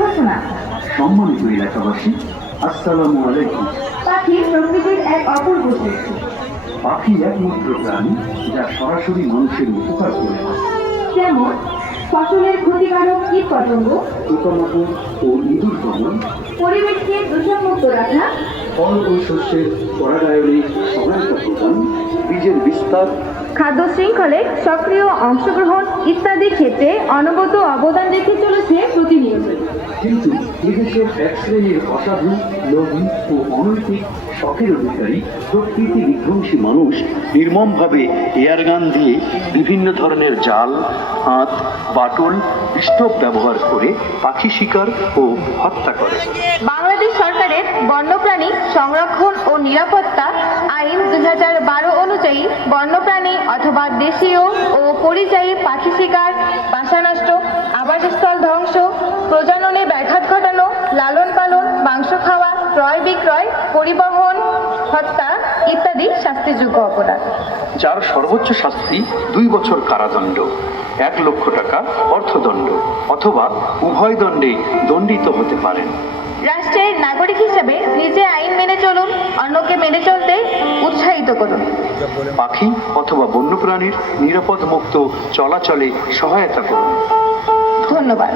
ঘোষণা। সম্মানিত এলাকাবাসী, আসসালামু আলাইকুম। পাখি প্রকৃতির এক অপূর্ব সৃষ্টি। পাখি একমাত্র প্রাণী যা সরাসরি মানুষের উপকার করে থাকে। যেমন ফসলের ক্ষতিকারক কীট পতঙ্গ, পোকামাকড় ও ইঁদুর দমন, পরিবেশকে দূষণমুক্ত রাখা, ফল ও শস্যের পরাগায়নে সহায়তা প্রদান, বীজের বিস্তার, খাদ্য শৃঙ্খলে সক্রিয় অংশগ্রহণ ইত্যাদি ক্ষেত্রে অনবদ্য অবদান রেখে চলেছে প্রতিনিয়ত। কিন্তু এদেশের এক শ্রেণীর অসাধু, লোভী ও অনৈতিক শখের অধিকারী প্রকৃতি বিধ্বংসী মানুষ নির্মমভাবে এয়ারগান দিয়ে বিভিন্ন ধরনের জাল, হাত, বাটুল, স্টোভ ব্যবহার করে পাখি শিকার ও হত্যা করে। বাংলাদেশ সরকারের বন্যপ্রাণী সংরক্ষণ ও নিরাপত্তা আইন 2012 অনুযায়ী বন্যপ্রাণী অথবা দেশীয় ও পরিযায়ী পাখি শিকার, বাসা নষ্ট, আবাসস্থল ধ্বংস, প্রজননে ব্যাঘাত ঘটানো, লালন পালন, মাংস খাওয়া, ক্রয় বিক্রয়, পরিবহন, হত্যা ইত্যাদি শাস্তিযোগ্য অপরাধ, যার সর্বোচ্চ শাস্তি 2 বছর কারাদণ্ড, 1 লক্ষ টাকা অর্থদণ্ড অথবা উভয় দণ্ডে দণ্ডিত হতে পারেন। রাষ্ট্রের নাগরিক হিসেবে নিজে আইন মেনে চলুন, অন্যকে মেনে চলতে উৎসাহিত করুন। পাখি অথবা বন্যপ্রাণীর নিরাপদ মুক্ত চলাচলে সহায়তা করুন। ধন্যবাদ।